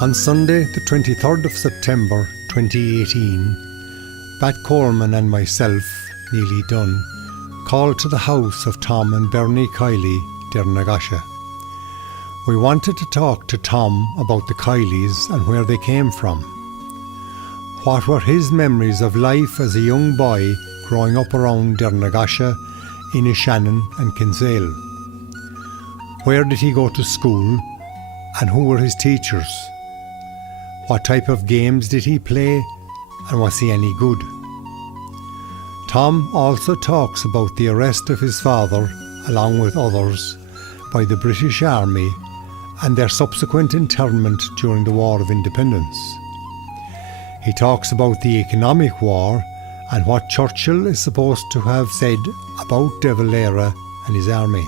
On Sunday, the 23rd of September 2018, Pat Coleman and myself, Neely Dunn, called to the house of Tom and Bernie Kiely, Dernagasha. We wanted to talk to Tom about the Kielys and where they came from. What were his memories of life as a young boy growing up around Dernagasha, Inishannon and Kinsale? Where did he go to school and who were his teachers? What type of games did he play and was he any good? Tom also talks about the arrest of his father, along with others, by the British Army and their subsequent internment during the War of Independence. He talks about the economic war and what Churchill is supposed to have said about De Valera and his army.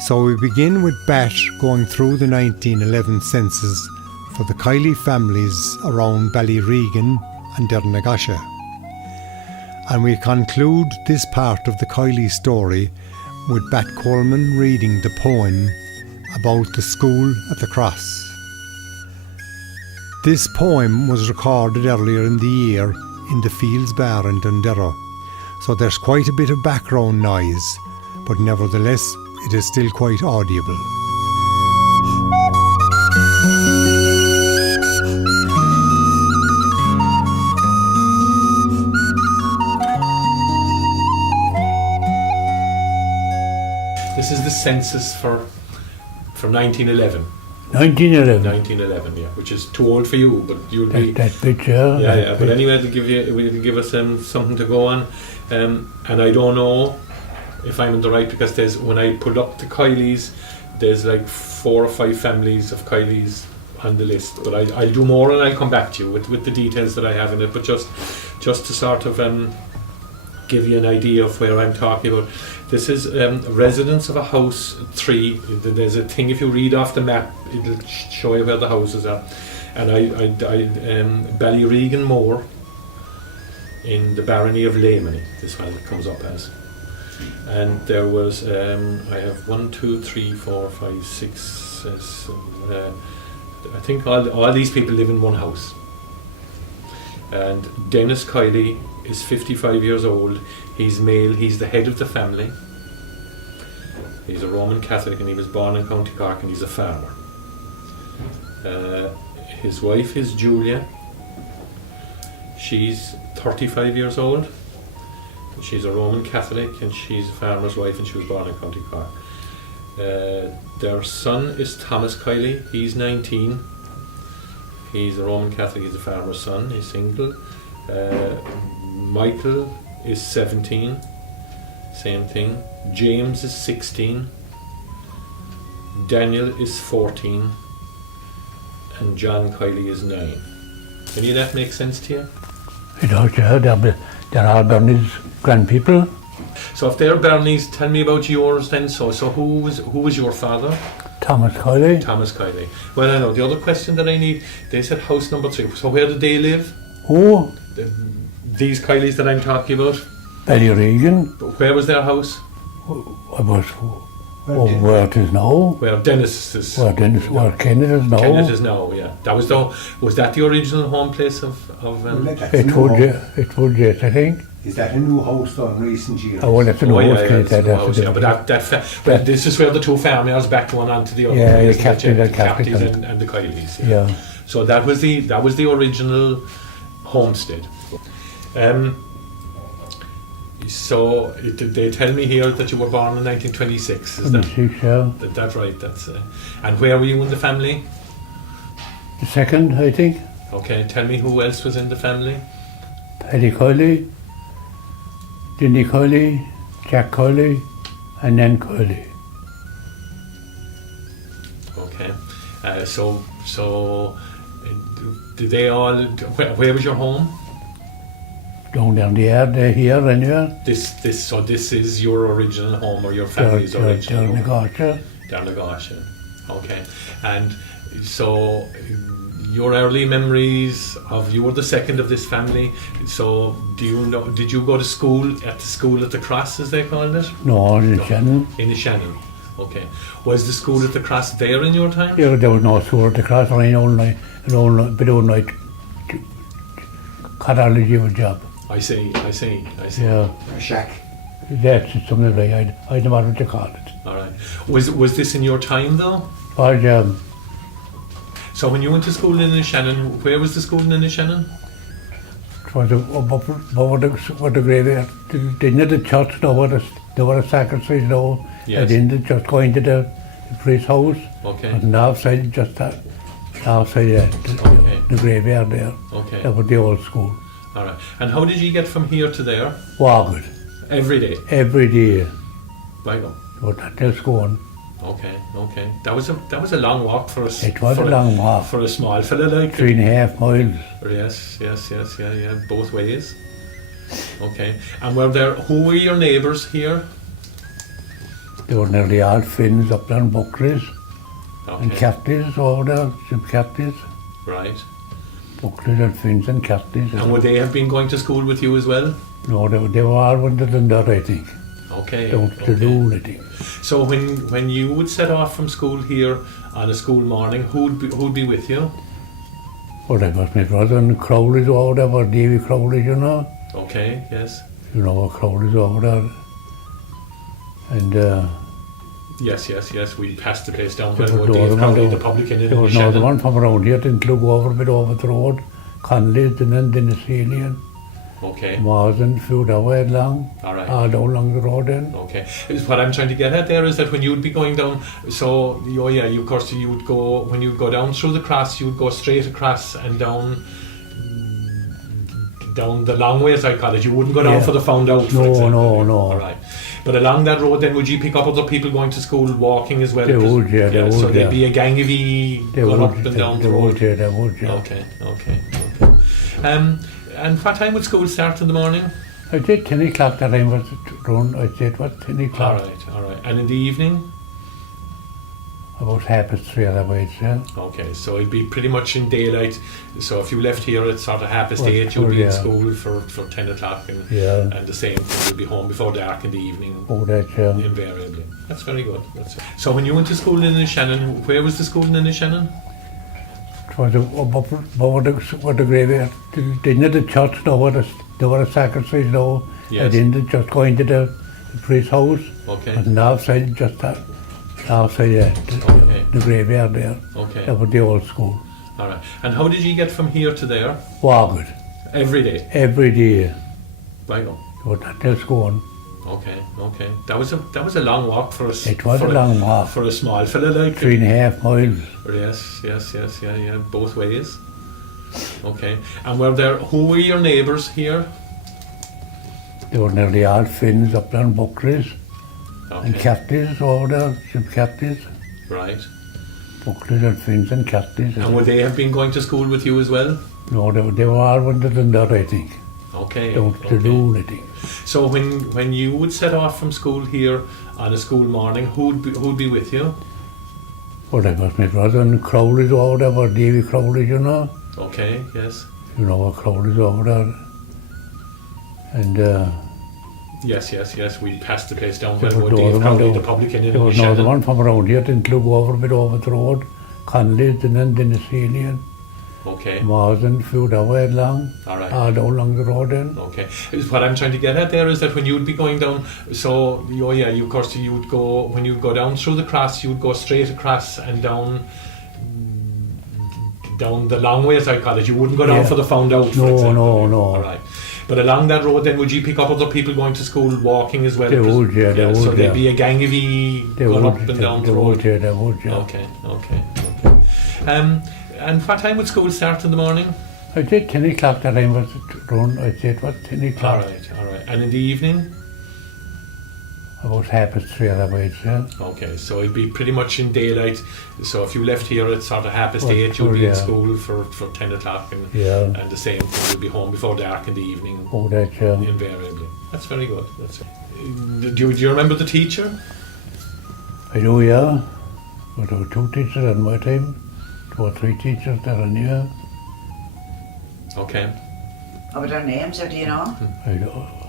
So we begin with Bat going through the 1911 census for the Kiely families around Ballyregan and Dernagasha. And we conclude this part of the Kiely story with Bat Coleman reading the poem about the school at the Cross. This poem was recorded earlier in the year in the Fields Bar in Dundero, so there's quite a bit of background noise, but nevertheless it is still quite audible. This is the census for 1911. 1911. Yeah, which is too old for you, but you'll be. That picture. Yeah. But anyway, it'll give us something to go on, and I don't know if I'm in the right, because when I pulled up the Kielys, there's like 4 or 5 families of Kielys on the list. But I'll do more and I'll come back to you with the details that I have in it. But just to sort of give you an idea of where I'm talking about. This is residence of a house 3. There's a thing, if you read off the map, it'll show you where the houses are. And I Ballyregan Moor in the barony of Lamany, this one comes up as. And there was, I have 1, 2, 3, 4, 5, 6, 7, I think all these people live in one house. And Dennis Kiely is 55 years old. He's male, he's the head of the family. He's a Roman Catholic and he was born in County Cork and he's a farmer. His wife is Julia. She's 35 years old. She's a Roman Catholic and she's a farmer's wife and she was born in County Cork. Their son is Thomas Kiely. He's 19. He's a Roman Catholic, he's a farmer's son, he's single. Michael is 17, same thing. James is 16. Daniel is 14. And John Kiely is 9. Any of that make sense to you? It does, yeah. They're all Bernie's grandpeople. So if they're Bernie's, tell me about yours then. So who was your father? Thomas Kiely. Thomas Kiely. Well, I know the other question that I need. They said house number 3. So where did they live? Oh, These Kielys that I'm talking about. Ballyregan. Where was their house? Where it is now. Where Dennis is. Where Kenneth is now. Kenneth is now, yeah. Was that the original home place of It would, yes, I think. Is that a new house though in recent years? Oh, well, that's a new house. It's a new house, yeah. But this is where the 2 farmers backed one onto the other. Yeah, place, the Captains and the Kielys. Yeah. So that was the original homestead. So they tell me here that you were born in 1926. Is that? 26, yeah. That's right. And where were you in the family? The second, I think. Okay. Tell me who else was in the family. Paddy Kiely, Dinny Kiely, Jack Kiely, and Nan Kiely. Okay. So did they all? Where was your home? Down the yard, here anywhere. This is your original home, or your family's original home? Dernagasha. Okay. And so your early memories of, you were the second of this family, so did you go to school at the Cross, as they called it? No, in Shannon. In the Shannon. Okay. Was the school at the cross there in your time? Yeah, there was no school at the cross, or an old night, bit old night, cardiology of a job. I see. Yeah, A shack. that's something like I don't know what to call it. All right. Was this in your time though? But So when you went to school in Shannon, where was the school in Shannon? it was above the graveyard. They near the church, no, there was a sacrifice, no. Yes. And in the church, going to the priest's house. Okay. And outside, just that, outside the graveyard there. Okay. That was the old school. All right. And how did you get from here to there? Walk it. Every day. Every day. Right on. But that's going. Okay. That was a long walk for us. It was a long walk. For a small fella like. 3.5 miles. Yes. Yeah. Both ways. Okay. And who were your neighbours here? They were nearly all Finns up there and Buckley's. Okay. And Catleys over there, some Catleys. Right. Buckley's and Finns and Catleys. And would they have been going to school with you as well? No, they were all under than that, I think. Okay. Don't to do anything. So when you would set off from school here on a school morning, who'd be with you? Well, that was my brother and Crowley's over there, or Davy Crowley's, you know. Okay. Yes. You know what Crowley's over there. And Yes. We passed the place down There where was Dave no Crowley, other the publican in there was another Shannon. one from around here, didn't look over a bit over the road. Conley's and then Dennisalian, Okay. Marsden, few that way along. All right. All down along the road then. Okay. What I'm trying to get at there is that when you'd be going down, so you of course you would go when you go down through the cross, you would go straight across and down the long way, as I call it. You wouldn't go down Yeah. for the found out. For No, example. no. All right. But along that road, then would you pick up other people going to school walking as well? They would, yeah, they So would, there'd yeah. be a gang of you They going would, up and down they the road. would, yeah, they would, yeah. Okay. And what time would school start in the morning? I did 10 o'clock that time was around, I said, what, 10 All o'clock? right. And in the evening? About 3:30 otherwise, yeah. Okay, so it'd be pretty much in daylight. So if you left here at sort of 8:30, Well, you'd sure, be in yeah. school for 10 o'clock, Yeah. and the same thing, you'd be home before dark in the evening, Oh, that, yeah. invariably. That's very good. So when you went to school in Shannon, where was the school in Shannon? It was above the graveyard. They near the church, no, there was a sacrifice, no. Yes. And in the church, going to the priest's house. Okay. And outside, just that, outside the graveyard there. Okay. That was the old school. All right. And how did you get from here to there? Walk it. Every day? Every day. Right on. But that's going. Okay. That was a long walk for us. It was a long walk. For a small fella like. 3.5 miles. Yes. Yeah. Both ways. Okay. And who were your neighbours here? They were nearly all Finns up there and Buckley's. And Okay. Catleys over there, some Catleys. Right. Buckley's and Finns and Catleys. And would they have been going to school with you as well? No, they were all under than that, I think. Okay. Don't to do anything. So when you would set off from school here on a school morning, who'd be with you? Well, that was my brother and Crowley's over there, or Davy Crowley's, you know. Okay. Yes. You know what Crowley's over there. And Yes. We passed the place down There where was no Dave other Crowley, one, the publican in there was another Shannon. one from around here, didn't look over a bit over the road. Conley's and then Dennisalian, Okay. Marsden, few that way along. All right. All down along the road then. Okay. What I'm trying to get at there is that when you'd be going down, so you of course you would go when you go down through the cross, you would go straight across and down the long way, as I call it. You wouldn't go down Yeah. for the found out. For No, example. no. All right. But along that road, then would you pick up other people going to school walking as well? They would, yeah, they So would, there'd yeah. be a gang of you They going would, up and down they the road. would, yeah, they would, yeah. Okay. And what time would school start in the morning? I said 10 o'clock that time was around, I said, what, 10 All o'clock? right. And in the evening? About 3:30 otherwise, yeah. Okay, so it'd be pretty much in daylight. So if you left here at sort of 8:30, Well, you'd sure, be in yeah. school for 10 o'clock, Yeah. and the same thing, you'd be home before dark in the evening, Oh, that, yeah. invariably. That's very good. Do you remember the teacher? I do, yeah. But there were 2 teachers at my time. 2 or 3 teachers there in here. Okay. What were their names, or do you know? I don't.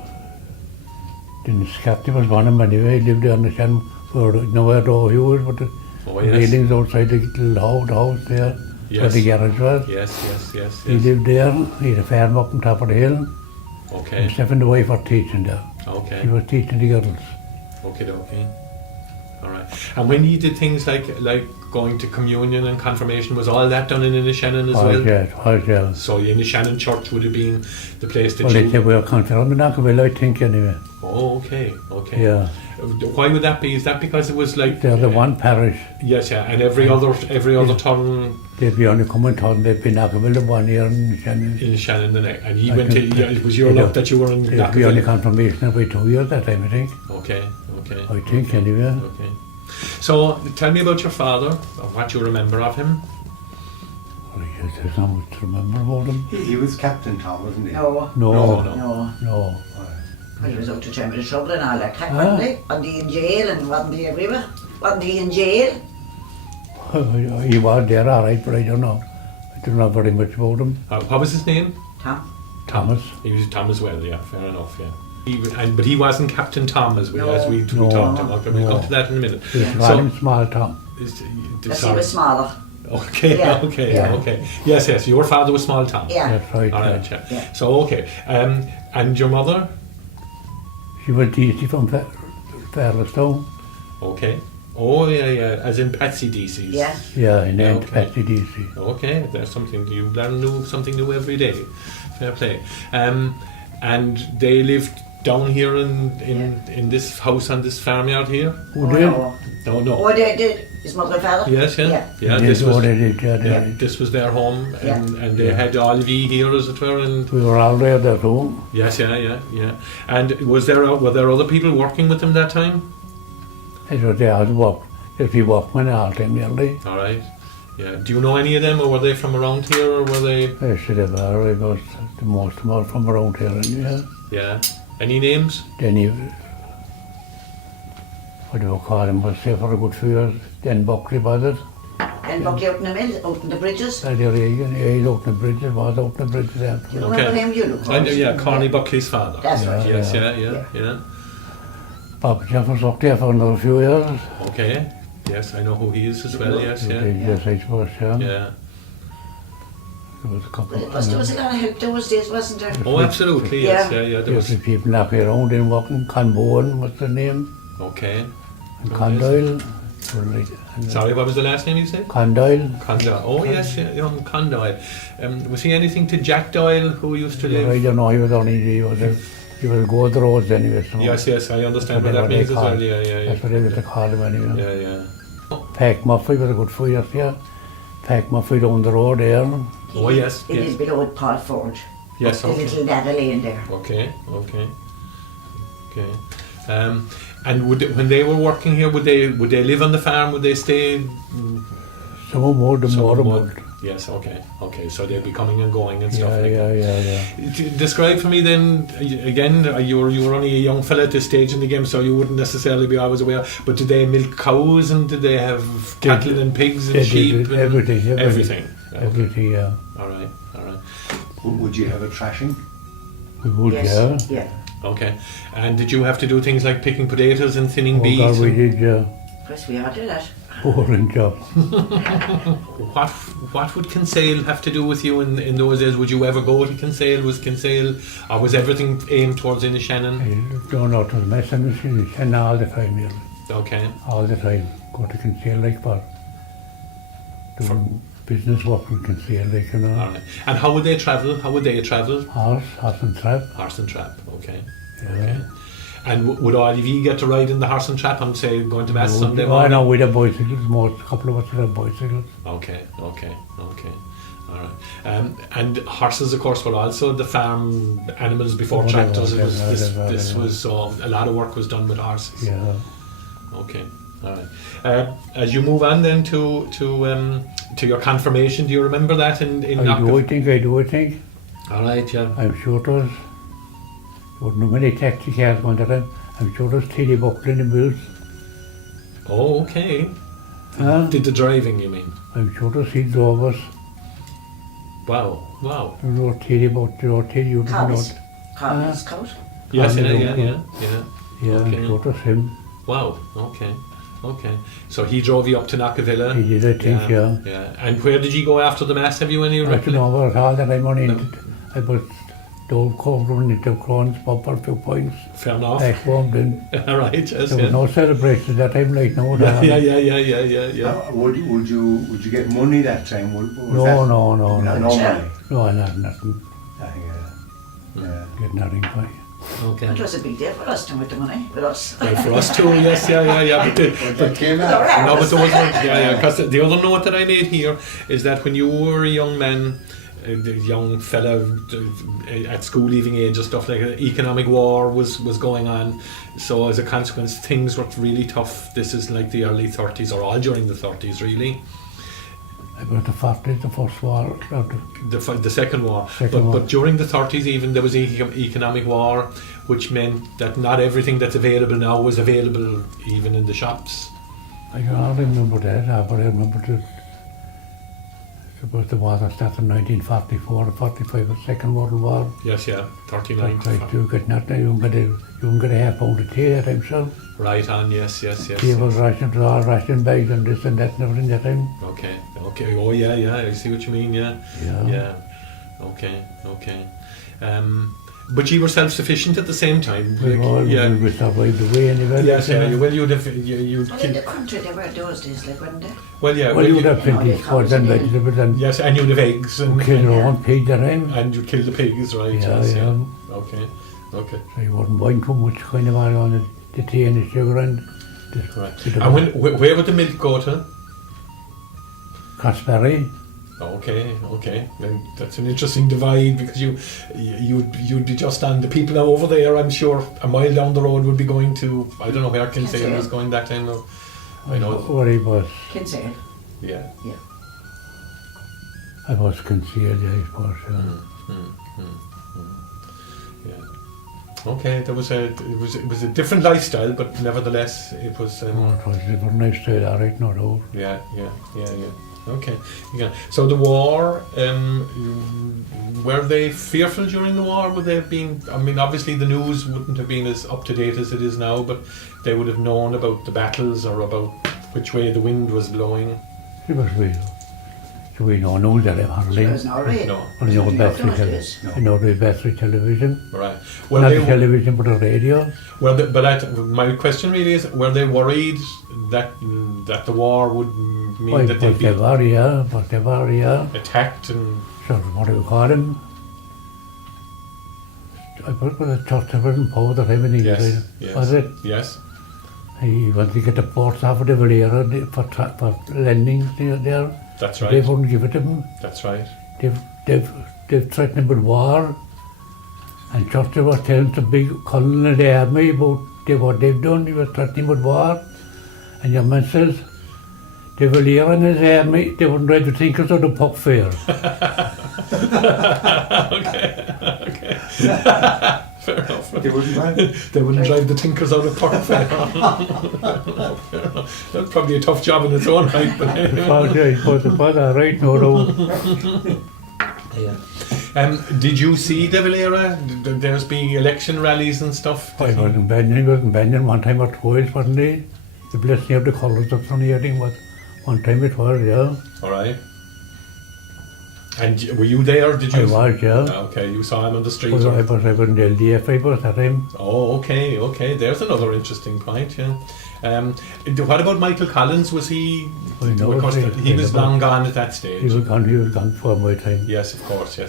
Dennis Captain was one of them anyway. He lived on the Shannon for nowhere door he was, but the Oh, yes. railings outside the little house there, where Yes. the garage was. Yes. He lived there. He had a farm up on top of the hill. Okay. Himself and the wife were teaching there. Okay. She was teaching the girls. Okay. All right. And when you did things like going to communion and confirmation, was all that done in Inishannon as well? Yeah. So Inishannon Church would have been the place that Well, they you... said we were confirmed in Knockville, I think, anyway. Oh, okay. Yeah. Why would that be? Is that because it was like... They're the one parish. Yes, yeah. And every other town They'd be only coming town, they'd be Knockville the 1 year in Shannon. in Shannon the next. And he I went to... think- Yeah, it was your luck that you were in They'd be only Knockville. confirmation every 2 years that time, I think. Okay. I think, anyway. Okay. So, tell me about your father, or what you remember of him. Well, yes, there's not much to remember about him. He was Captain Tom, wasn't he? No. No. No. No. Well, he was out to term of the trouble and all that. Ah. Wasn't he? Wasn't he in jail and wasn't he everywhere? Wasn't he in jail? He was there, all right, but I don't know. I don't know very much about him. What was his name? Tom? Thomas. He was Tom as well, yeah, fair enough, yeah. But he wasn't Captain Tom as we No. talked about. Okay, we'll No. come to that in a minute. He was called Small Tom. Because he was smaller. Okay, Yeah. okay. Yes, your father was Small Tom. Yeah. That's right. All right, yeah. Yeah. So, okay. And your mother? She was DC from Fairlestone. Okay. Oh, yeah, as in Patsy DC's. Yeah. Yeah, in Yeah, Aunt okay. Patsy DC. Okay, there's something, you learn something new every day. Fair play. And they lived down here in this house on this farmyard here? Who Oh, did? no. No. Oh, they did. His mother and father? Yes, yeah. Yeah. Yeah, They this did, was... they did, yeah, they Yeah, did. this was their home, Yeah. and they had all of you here, as it were, and We were all there at home. yes, yeah. And were there other people working with them that time? It was there to walk. If you walk when all time nearly. All right, yeah. Do you know any of them, or were they from around here, or were they? I should have already got the most of them are from around here, and yeah. Yeah. Any names? Then he, what do you call him, was there for a good few years. Then Buckley was it. And Buckley out in the mill, out in the bridges. That area, he's out in the bridges, was out in the bridges after. You Okay. remember him? You look I know, yeah, Corny Buckley's father. That's right. Yes, Yeah. yeah. Papa Jeffers up there for another few years. Okay. Yes, I know who he is as well. Yes, yeah. Yes, I suppose, yeah. Yeah. There was a couple There was a lot of help those days, wasn't there? Oh, absolutely. Yes, yeah. There There was. was people knocking around and walking. Conbourne was the name. Okay. And Condoyle. Sorry, what was the last name you said? Condoyle. Condyle. Oh yes, yeah, young Condyle. Was he anything to Jack Doyle, who used to live? I don't know, he was go the roads anyway. So Yes, I understand what that That's what they means as call well. it. Yeah. That's what they used to call him anyway. Yeah. Pack Muffy was a good few years, yeah. Pack Muffy down the road there. Oh yes, It yes. is below Paul Forge. Yes, The okay. little ladder lane there. Okay. And when they were working here, would they live on the farm? Would they stay? Some more, the Some more would. about. Yes. Okay. So they'd be coming and going and stuff like Yeah. that. Describe for me then again. You were only a young fella at this stage in the game, so you wouldn't necessarily be always aware. But did they milk cows and did they have cattle and pigs and They sheep? did and everything. Everything. Okay. Everything, yeah. All right. Would you have a trashing? We would, Yes. yeah. Yeah. Okay. And did you have to do things like picking potatoes and thinning Oh bees? God, we and- did, yeah. Of course, we all did that. Boring job. What would Kinsale have to do with you in those days? Would you ever go to Kinsale? Was Kinsale, or was everything aimed towards Inishannon? I don't know, it was mess and machine, and all the time, really. Okay. All the time. Go to Kinsale, like, for doing business work with Kinsale, like, you know. All right. And how would they travel? Horse and trap. Horse and trap. Okay. Yeah. Okay. And would all of you get to ride in the horse and trap on, say, going to Mass Sunday I morning? know, we'd have bicycles, a couple of us would have bicycles. Okay. All right. And horses, of course, were also the farm animals before Whatever, tractors. It was whatever, this whatever. was so a lot of work was done with horses. Yeah. Okay. All right. As you move on then to your confirmation, do you remember that in I do, I think. All right. Yeah. I'm sure it was. There wasn't many taxi cars going to them. I'm sure it was Teddy Buckley in the bills. Oh, okay. Huh? Did the driving, you mean? I'm sure it was he drove us. Wow. You know Teddy Buckley, or Teddy, you don't know. Cows. Cows, cows. Yes. Connie Yeah. Buckley. Yeah, Okay. I'm sure it was him. Wow. Okay. Okay. So he drove you up to Knockavilla? He did, I think, yeah. Yeah. And where did you go after the Mass? Have you any I don't recollection? know about all that I'm only No. I was told covering into Crohn's pub for a few points. Fair enough. Back home then. All right, yes, There was no celebration that time, like no. Yeah. Would you get money that time? Was No, that, no, no no. money. No, nothing. Yeah. Get nothing by. Okay. It was a big day for us to with the money, with us. Well, for us too, yes, yeah. But came It's all out. right. No, but there was because the other note that I made here is that when you were a young man, a young fella at school leaving age and stuff like that, economic war was going on. So as a consequence, things were really tough. This is like the early 30s or all during the 30s, really. About the 40s, the first war. The second war. But during the 30s even there was economic war, which meant that not everything that's available now was available even in the shops. I can't remember that, but I remember the war that started in 1944, 45, the Second World War. Yes, 39. Right, you get nothing, you can get a half pound of tea at himself. Right on, yes. Tea was rations, all ration bags and this and that and everything that time. Okay. Oh yeah, I see what you mean, yeah. Okay. But you were self-sufficient at the same time. We survived the way anyway. Yes, well you'd have... Well, in the country they were those days, like, weren't they? Well, yeah. Well, you would have plenty of squads and vegetables and Yes, and you'd have eggs and... kill your own pig that time. And you'd kill the pigs, right? Yeah. Okay. So you wouldn't buying too much kind of on the tea and the sugar and Right. And where would the milk go to? Crossberry. Okay. Then that's an interesting divide because you'd be just on the people now over there. I'm sure a mile down the road would be going to, I don't know where Kinsale was going that time. I know. Where he was. Kinsale. Yeah. I was concealed, I suppose. Yeah. Okay, it was a different lifestyle, but nevertheless it was. It was a different lifestyle, all right, no doubt. Yeah. Okay. Yeah. So the war, were they fearful during the war? Would they have been? I mean, obviously the news wouldn't have been as up to date as it is now, but they would have known about the battles or about which way the wind was blowing. It was real. So we know that hardly. There was no radio. No. Only on battery No. television. I know the battery television. Right. Not the television, but the radio. My question really is: were they worried that the war would mean that they'd be Whatever, attacked and? So what do you call him? I put with a church in Poe that time, Yes. was it? Yes. He wanted to get the ports off of the Valera for lending there. That's right. They wouldn't give it to him. That's right. They've threatened him with war. And Churchill was telling the big colonel in the army about what they've done. He was threatening with war. And your man says, they were here in his army, they wouldn't read the thinkers of the puck fair. Okay. Fair enough. They wouldn't mind. They wouldn't drive the tinkers out of Cork. Fair enough. That's probably a tough job in its own right. But anyway. Right, no. Yeah. Did you see De Valera? There's been election rallies and stuff. I wasn't bending one time or twice, wasn't he? The blessing of the colours of Sunny Edding was one time it was, yeah. All right. And were you there? Did you? I was, yeah. Okay, you saw him on the street. I was in the LDF, I was at him. Oh, okay. There's another interesting point, yeah. What about Michael Collins? Was he? No, he was long gone at that stage. He was gone before my time. Yes, of course, yeah.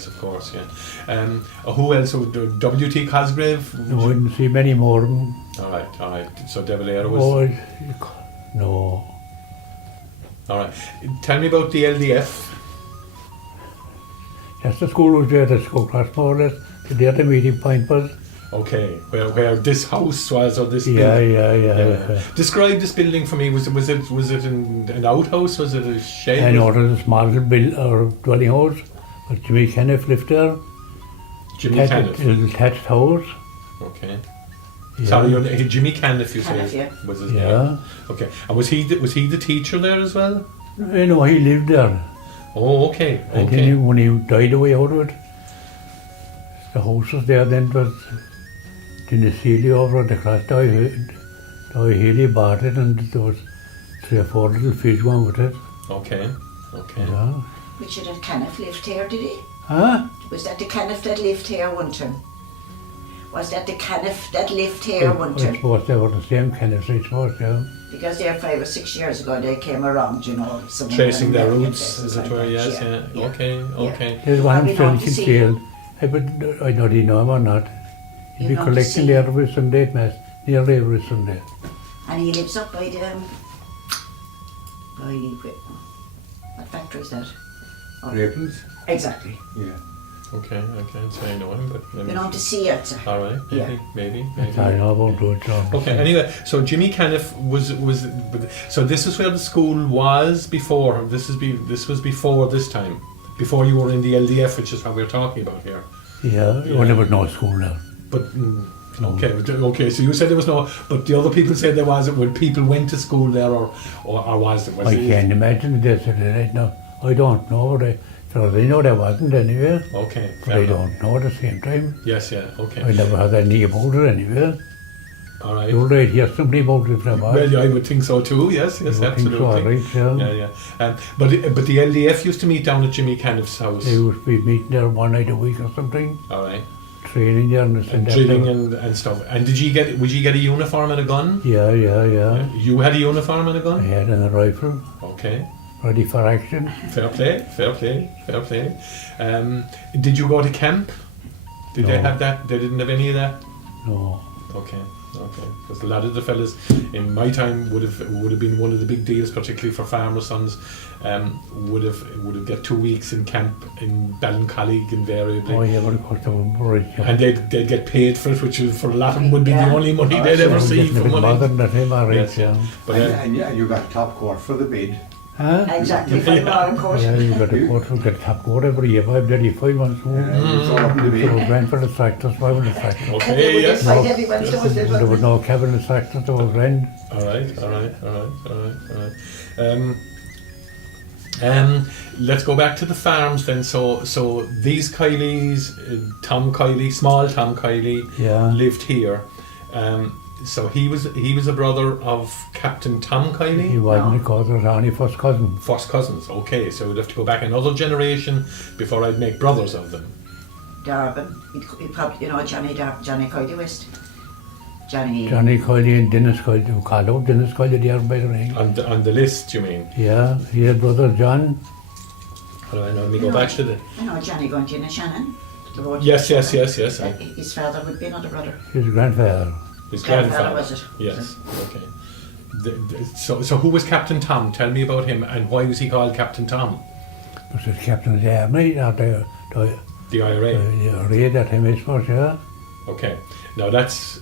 Who else? W.T. Cosgrave? I wouldn't see many more of them. All right. So De Valera was... No. All right. Tell me about the LDF. Yes, the school was there, the school class more or less. There the meeting point was. Okay, where this house was, or this Yeah. building? Describe this building for me. Was it an outhouse? Was it a shed? I know it was a small dwelling house, but Jimmy Kenneth lived there. Jimmy It Caniff. was a detached house. Okay. Yeah. Sorry, Jimmy Caniff, you Caniff, say? yeah. Was his Yeah. name? Okay. And was he the teacher there as well? I know he lived there. Oh, okay. And then when he died away out of it, the house was there then. It was Geneseely over at the cross. Doy Haley bought it, and there was 3 or 4 little fish going with it. Okay. Okay. Yeah. Richard at Caniff lived here, did he? Huh? Was that the Caniff that lived here one time? Was that the Caniff that lived here one I time? suppose they were the same kind of I suppose, yeah. Because there 5 or 6 years ago they came around, you know. somewhere Tracing in their America, roots, places as it like were, that, yes, yeah. Okay, okay. There's one I've been still on to see concealed. I don't even know him or not. He'd You've be not to collecting see there him? every Sunday at Mass, nearly every Sunday. And he lives up by the, what factory is that? Naples? Exactly. Yeah. Okay, I can't say I know him, but maybe. Been on to see it. All right, Yeah. maybe. That's all I know about George John. Okay. Anyway, so Jimmy Caniff was. So this is where the school was before. This was before this time, before you were in the LDF, which is what we're talking about here. Yeah, Yeah. well, there was no school there. But okay. So you said there was no, but the other people said there was. When people went to school there, or was it? I can't imagine they said it. No, I don't know. They know there wasn't anyway. Okay. But fair I enough. don't know at the same time. Yes. Yeah. Okay. I never had any about it anyway. All right. You'll right hear somebody about it if there was. Well, yeah, I would think so too. Yes. I would think Absolutely. so, right, yeah. Yeah. But the LDF used to meet down at Jimmy Caniff's house. They used to be meeting there one night a week or something, All right. training there and this And that. drilling and stuff. And would you get a uniform and a gun? Yeah. You had a uniform and a I gun? had a rifle, Okay. ready for action. Fair play. Did you go to camp? Did they No. have that? They didn't have any of that? No. Okay. Because a lot of the fellas in my time would have been one of the big deals, particularly for farmer sons. Would have get 2 weeks in camp in Ballincollig invariably. Oh yeah, but of course they were rich. And they'd get paid for it, which was, for a lot of them would be the Yeah. only money they'd ever see for money. More than that, they were Yes, rich, yeah. yeah. But And you got top court for the bid. Huh? Exactly, for the modern court. Yeah, you got a court, you get top court every year, 5 months more. It's all up to the So bid. grand for the tractors, 5 on the tractors. And they okay, would yes. invite everyone to it, There was wasn't no cabin in the tractors, there was grand. All right. Let's go back to the farms then. So these Kielys, Tom Kiely, small Tom Kiely, Yeah. lived here. So he was a brother of Captain Tom He Kiely. wasn't because it was only first cousin. First cousins. Okay, so we'd have to go back another generation before I'd make brothers of them. Darwin. He'd probably, Johnny Coily West. Johnny Kiely and Dennis Kiely, who called out Dennis Kiely there by the ring. On the list, you mean? Yeah, he had brother John. How do I know? Let me go back to the. Johnny Guntin and Shannon. The road- Yes. His father would be another brother. His grandfather. His Grandfather, grandfather. was it? Yes. Okay. So who was Captain Tom? Tell me about him, and why was he called Captain Tom? Was the captain of the army, not the The IRA. raid that time, I suppose, yeah. Okay. Now this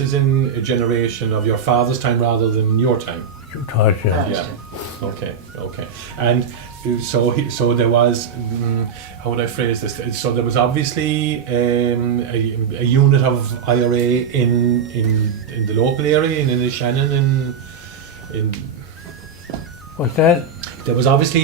is in a generation of your father's time rather than your time. Tosh, yeah. Yeah. Okay. And so there was. How would I phrase this? So there was obviously a unit of IRA in the local area in Shannon in. What's that? There was obviously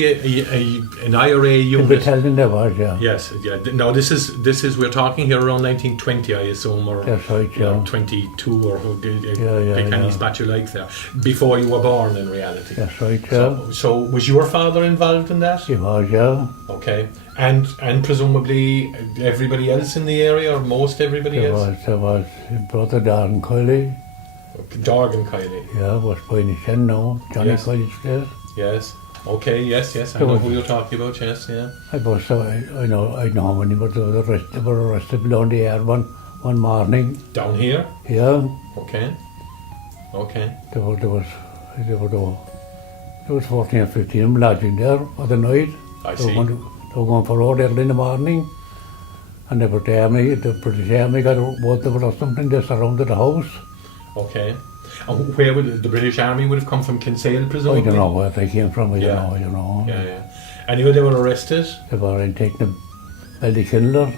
an IRA The unit. battalion there was, yeah. Yes, yeah. Now this is we're talking here around 1920, I assume, or That's right, yeah. 22, or pick yeah. any spot you like there. Before you were born, in reality. That's right, yeah. So was your father involved in that? He was, yeah. Okay, and presumably everybody else in the area, or most everybody else. There was his brother Darren Kiely, Dorgan Kiely. yeah, was playing in Shen now. Johnny Yes. Kiely's place. Yes. Okay. Yes. I There know was- who you're talking about. Yes. Yeah. I know how many, but they were arrested below the air one morning. Down here. Yeah, Okay. there was 14 or 15 of them lodging there for the night. I They were see. going for road early in the morning. And the British Army got both of them or something, they surrounded the house. Okay. And where would the British Army would have come from? Kinsale, I presumably. don't know where they came from, I Yeah. don't know. Yeah. Anyway, they were arrested. They were in taking them Ballykindler,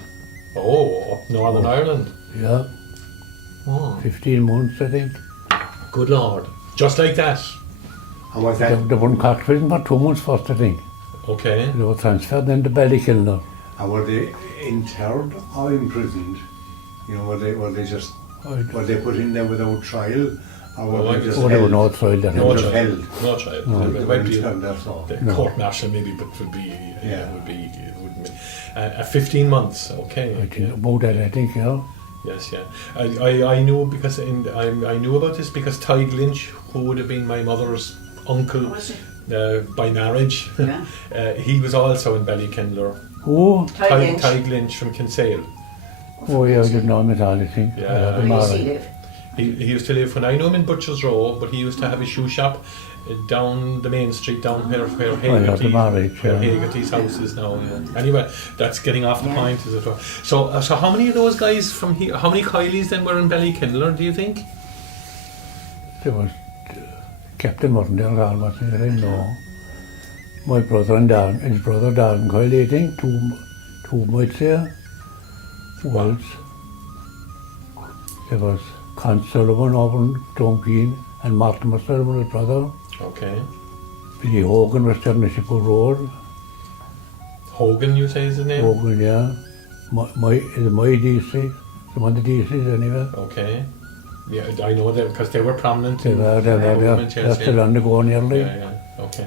Oh, up Northern Ireland. yeah, Oh, 15 months I think. good Lord. Just like that. And was They that? were in Cork prison for 2 months first I think. Okay. They were transferred then to Ballykindler. And were they interred or imprisoned? Were they just? I- Were they put in there without trial, there was no trial then. No Just trial. held. No trial. No. It might be the No. court martial maybe, but would be Yeah. it wouldn't be. 15 months. Okay. I think about that, I think, yeah. Yes, yeah. I knew because I knew about this because Tig Lynch, who would have been my mother's uncle Was it? by marriage, Yeah. he was also in Ballykindler. Oh, Tig Lynch from Kinsale. oh yeah, I didn't know him at all, I think. Yeah. I had Where him does all he right. live? He used to live when I knew him in Butcher's Row, but he used to have a shoe shop down the main street down where had the marriage, yeah. Hagerty's house is now. Yeah. Anyway, that's getting off the Yeah. point, is it? So how many of those guys from here? How many Kielys then were in Ballykindler? Do you think? There was Captain wasn't there at all, was he? I didn't know. My brother and Darren, his brother Darren Kiely, I think, two mates there. Who else? There was Con Sullivan over in Drumkeen and Martin Sullivan, his brother. Okay. Billy Hogan was there on the Shippo Road. Hogan, you say is his name? Hogan, yeah. My DC, some of the DCs anyway. Okay. Yeah, I know that because they were prominent. They in were, movement, they're yes, still yeah. on the go nearly. Yeah, yeah. Okay.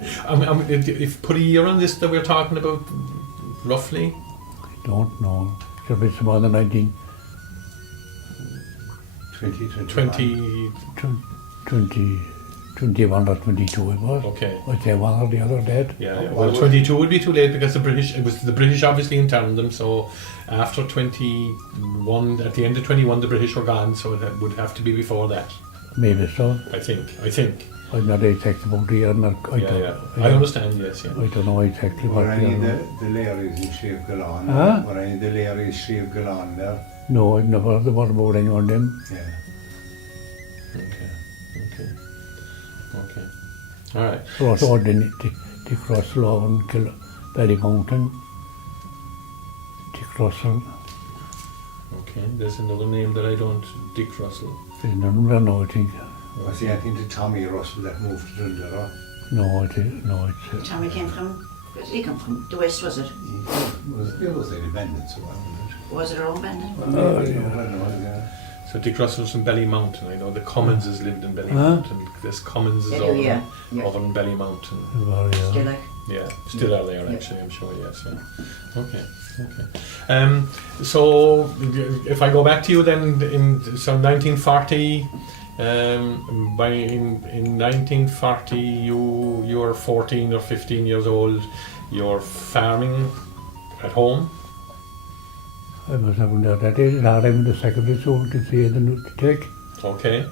If put a year on this that we're talking about, roughly. Don't know. Should be some other 19, 20. 21 or 22 it was. Okay. I'd say one or the other dead. Yeah, yeah. Well, 22 would be too late because the British obviously interned them. So after 21, at the end of 21, the British were gone. So it would have to be before that. Maybe so. I think. I'm not exact about the year. I understand. Yes, yeah. I don't know exactly what Were any year. of the Larrys in Shreve Galan? Huh? Were any of the Larrys Shreve Galan there? No, I've never heard about any of them. Yeah. Okay. All right. Cross Orden, Dick Russell over in Belly Mountain. Dick Russell. Okay. There's another name that I don't. Dick Russell. There's none of them, no, I think. Was he anything to Tommy Russell that moved to Dundalk? No, I think, no, it's... Tommy came from, where did he come from? The west, was it? It was the bandits, wasn't it? Was it our own bandit? Yeah. So Dick Russell's in Ballymountain. I know the Commonses lived in Huh? Ballymountain. There's Commonses They do, over, yeah. Yeah. over in Ballymountain. Well, yeah. Still like, Yeah, still are there Yeah. actually, I'm sure, yes. Yeah. Okay. So if I go back to you then, so 1940, in 1940 you were 14 or 15 years old, you're farming at home. I was having that day, and I went to secondary school to see the new tech. Okay.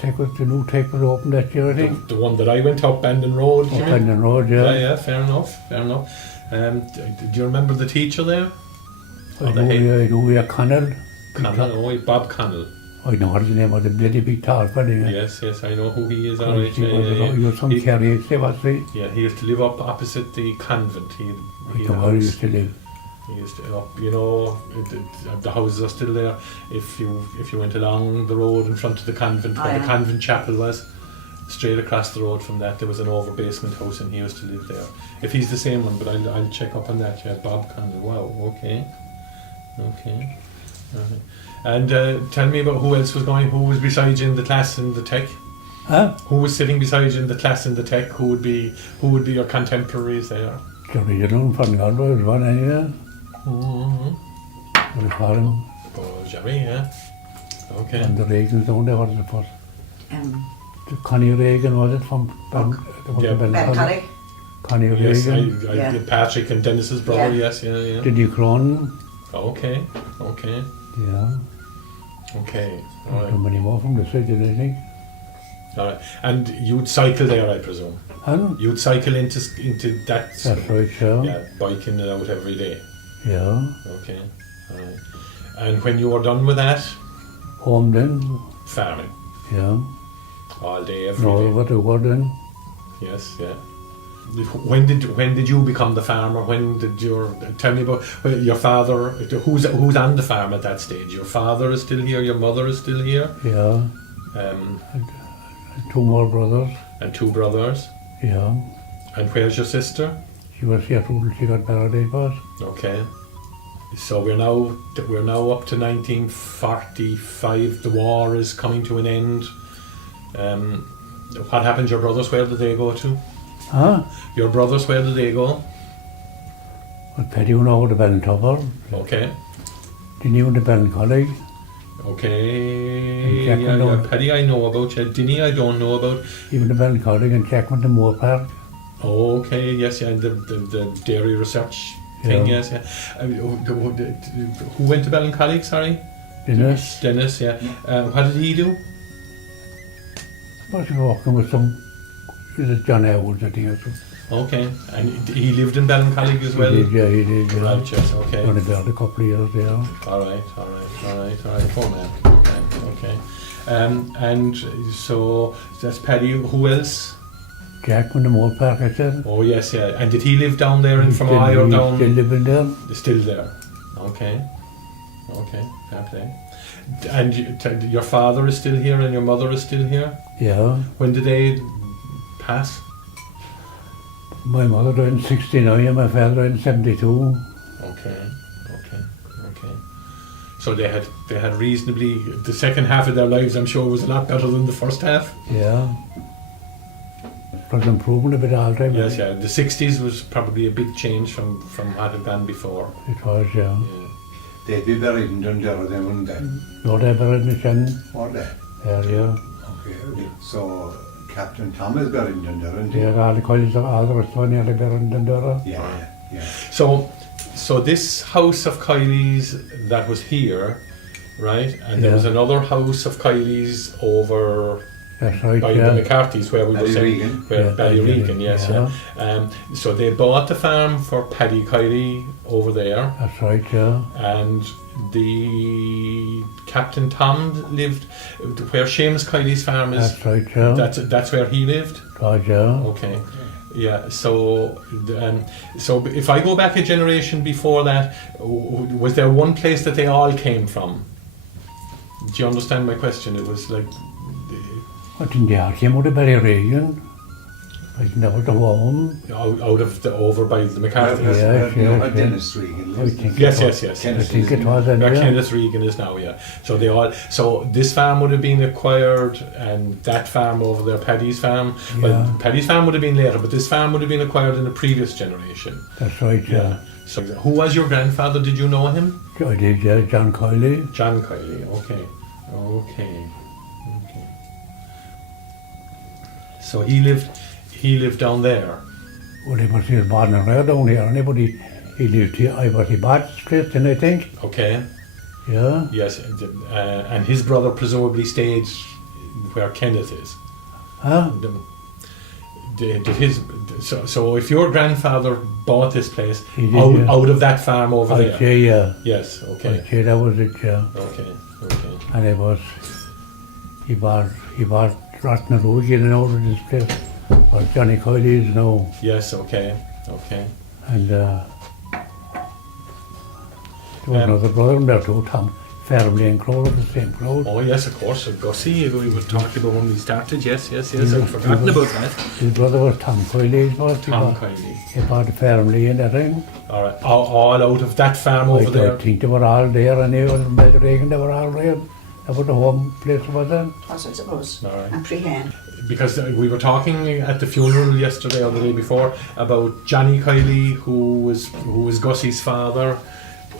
The new tech was open that year, I think. The one that I went up Bandon Road. you Up mean? Bandon Road, yeah. Yeah, fair enough. Do you remember the teacher there? I know, yeah, Connell. Connell, Bob Connell. I know what his name was, a bloody big tall fella. Yeah. Yes, I know who he is. He All right. was from Kerry, say what's he? Yeah, he used to live up opposite the convent. I know where he used to live. He used to up, the houses are still there. If you went along the road in front of the convent, where the convent chapel was, straight across the road from that, there was an over basement house, and he used to live there. If he's the same one, but I'll check up on that. Yeah, Bob Connell. Wow. Okay. Alright. And tell me about who else was going. Who was beside you in the class in the tech? Huh? Who was sitting beside you in the class in the tech? Who would be your contemporaries there? Johnny Dillon from Galway was one anyway. Mm-hmm. We call him. Oh, Jerry, yeah. Okay. And the Reagans down there, what was it for? um, Connie Reagan, was it from Yeah. Ballycollig. Connie Yes, Reagan. I Yeah. did Patrick and Dennis's brother. Yeah. Yes, yeah. Did you Cronin? Okay. Yeah. Okay. All Not right. too many more from the city, I think. All right. And you'd cycle there, I presume. Huh? You'd cycle into that. That's right, yeah. Yeah, biking it out every day. Yeah. Okay. All right. And when you were done with that, Home then. farming Yeah. all day, every No, day. what I was then. Yes, yeah. When did you become the farmer? When did tell me about your father? Who's on the farm at that stage? Your father is still here. Your mother is still here. Yeah. Um, Two more brothers. and two brothers. Yeah. And where's your sister? She was here till she got married, was. Okay. So we're now up to 1945. The war is coming to an end. What happened to your brothers? Where did they go to? Huh? Your brothers, where did they go? Well, Paddy went over to Ballintubber. Okay. Dinny went to Ballincollig. Okay. And Jack Yeah, went yeah. over. Paddy, I know about. Yeah. Dinny, I don't know about. He went to Ballincollig and Jack went to Moore Park. Okay. Yes. Yeah. The dairy research thing. Yeah. Yes. Yeah. Who went to Ballincollig? Sorry. Dennis. Dennis. Yeah. What did he do? Was he walking with some, was it John Edwards, I think, or something. Okay. And he lived in Ballincollig as well. He did, yeah. Right. Yes. Okay. Only about a couple of years there. All right. Poor man. Okay. And so that's Paddy. Who else? Jack went to Moore Park, I said. Oh yes, yeah. And did he live down there in He's Fermoy or down? still living there. Still there. Okay. Fair play. And your father is still here, and your mother is still here. Yeah. When did they pass? My mother died in 69 and my father died in 72. Okay. So they had reasonably, the second half of their lives, I'm sure, was a lot better than the first half. Yeah. It was improving a bit all the time. Yes, yeah. The 60s was probably a big change from what had gone before. It was, yeah. Yeah. They'd be buried in Dundera then, wouldn't they? No, they buried in the Shannon Or they? area. Okay. So Captain Tom is buried in Dundera, isn't he? Yeah, all the colleges, all the rest of them nearly buried in Dundera. Yeah. So this house of Kiely's that was here, right? And there was another house of Kiely's over That's right, by yeah. the McCarthy's where we were saying, Ballyregan. where Yeah, Ballyregan, yes, yeah. yeah. So they bought the farm for Paddy Kiely over there, That's right, yeah. and the Captain Tom lived where Seamus Kiely's farm is. That's right, yeah. That's where he lived. It was, yeah. Okay. Yeah, so if I go back a generation before that, was there one place that they all came from? Do you understand my question? It was like... I think they all came out of Ballyregan. I think that was the home. out of over by the McCarthy's. Yeah. Dennis Regan. I think Yes. I think it was, Where yeah. Kenneth Regan is now, yeah. So this farm would have been acquired, and that farm over there, Paddy's farm. Well, Yeah. Paddy's farm would have been later, but this farm would have been acquired in the previous generation. That's right, yeah. So who was your grandfather? Did you know him? I did, yeah, John Kiely. John Kiely. Okay. So he lived down there. Well, he was born and reared down here, anybody, he lived here. He bought the place, and I think. Okay. Yeah. Yes, and his brother presumably stayed where Kenneth is. Huh? So if your grandfather bought this place He did, yeah. out of that farm over I'd there. say, yeah. Yes. Okay. I'd say that was it, yeah. Okay. And it was, he bought Rotten Road in and out of this place, or Johnny Kiely's now. Yes. Okay. And there was another brother in there too, Tom Fairley and Crowder, the same crowd. Oh yes, of course. Gussie, we were talking about when we started. Yes. I'd forgotten about that. His brother was Tom Kiely, Tom Kiely. He bought the Fairley and everything. All right. All out of that farm over there. I think they were all there, and they were in Ballyregan, they were all there. That was the home place was then. As I suppose. All right. And freehand. Because we were talking at the funeral yesterday or the day before about Johnny Kiely, who was Gussie's father,